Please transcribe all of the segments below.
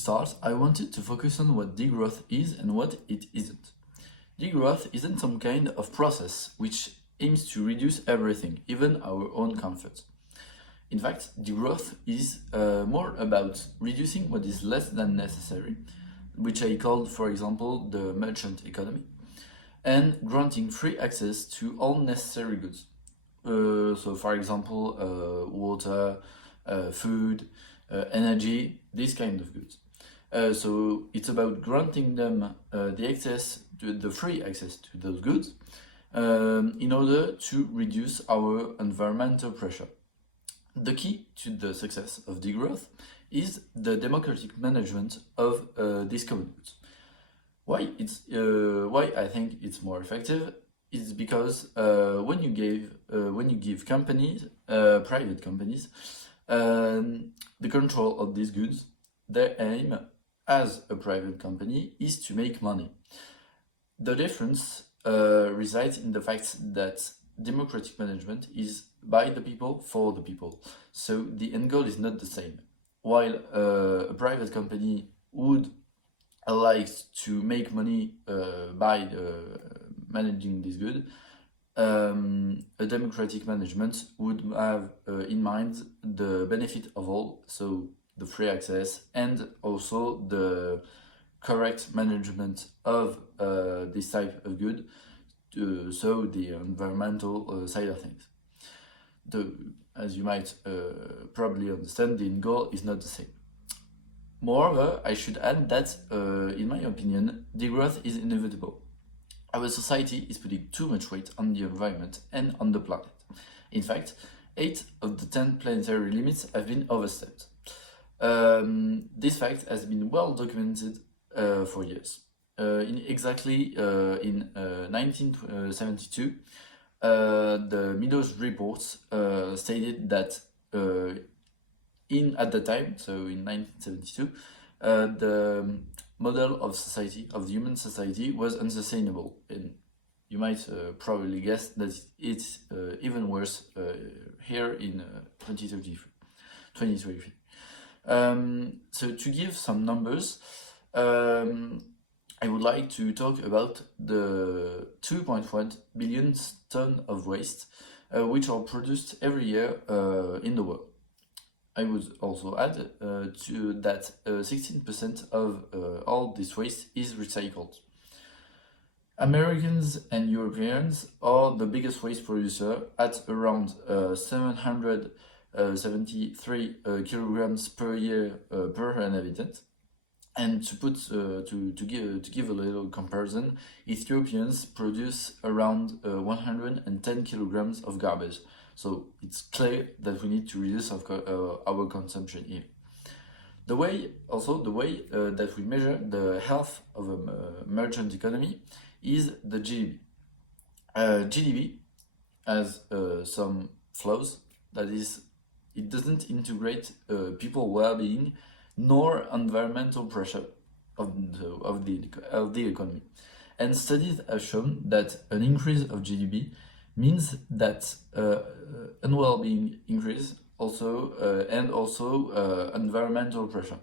start, I wanted to focus on what degrowth is and what it isn't. Degrowth isn't some kind of process which aims to reduce everything, even our own comfort. In fact, degrowth is more about reducing what is less than necessary, which I called, for example, the merchant economy, and granting free access to all necessary goods. So, for example, water, food, energy, these kind of goods. So it's about granting them the free access to those goods in order to reduce our environmental pressure. The key to the success of degrowth is the democratic management of these common goods. Why I think it's more effective is because when you give companies, private companies, the control of these goods, their aim as a private company is to make money. The difference resides in the fact that democratic management is by the people for the people. So the end goal is not the same. While a private company would like to make money by managing this good, a democratic management would have in mind the benefit of all, so the free access and also the correct management of this type of good, so the environmental side of things. As you might probably understand, the end goal is not the same. Moreover, I should add that, in my opinion, degrowth is inevitable. Our society is putting too much weight on the environment and on the planet. In fact, 8 of the 10 planetary limits have been overstepped. This fact has been well documented for years. In 1972, the Meadows report stated that at the time, so in 1972, the model of society, of the human society, was unsustainable. And you might probably guess that it's even worse here in 2033. So to give some numbers, I would like to talk about the 2.1 billion tons of waste which are produced every year in the world. I would also add to that 16% of all this waste is recycled. Americans and Europeans are the biggest waste producer at around 773 kilograms per year per inhabitant. And to give a little comparison, Ethiopians produce around 110 kilograms of garbage. So it's clear that we need to reduce our consumption here. The way that we measure the health of a merchant economy is the GDP. GDP has some flaws. That is, it doesn't integrate people well-being nor environmental pressure of the economy. And studies have shown that an increase of GDP means that unwell-being increase also and also environmental pressure.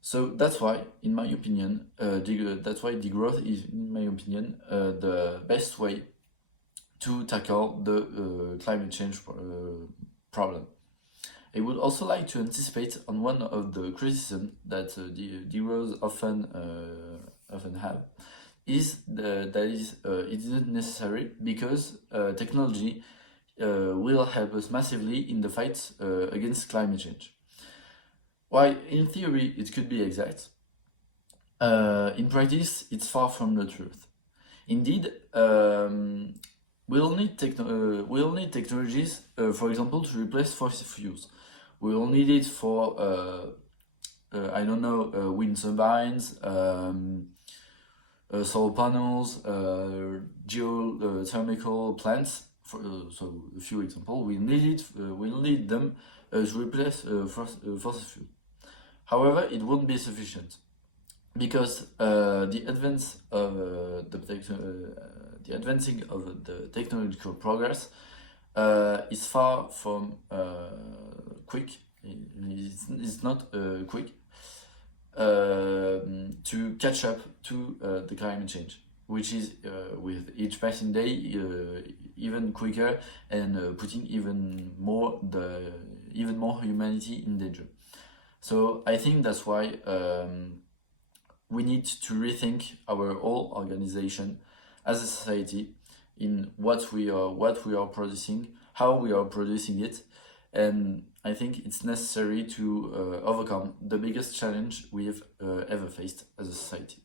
So that's why, in my opinion, degrowth is, in my opinion, the best way to tackle the climate change problem. I would also like to anticipate on one of the criticisms that degrowth often have, is it isn't necessary because technology will help us massively in the fight against climate change. While in theory it could be exact, in practice it's far from the truth. Indeed, we'll need technologies, for example, to replace fossil fuels. We'll need it for, wind turbines, solar panels, geothermal plants. So a few examples. We'll need them to replace fossil fuel. However, it won't be sufficient because the advancing of the technological progress is far from quick. It's not quick. catch up to the climate change, which is with each passing day even quicker and putting even more humanity in danger. So I think that's why we need to rethink our whole organization as a society in what we are producing, how we are producing it, and I think it's necessary to overcome the biggest challenge we've ever faced as a society.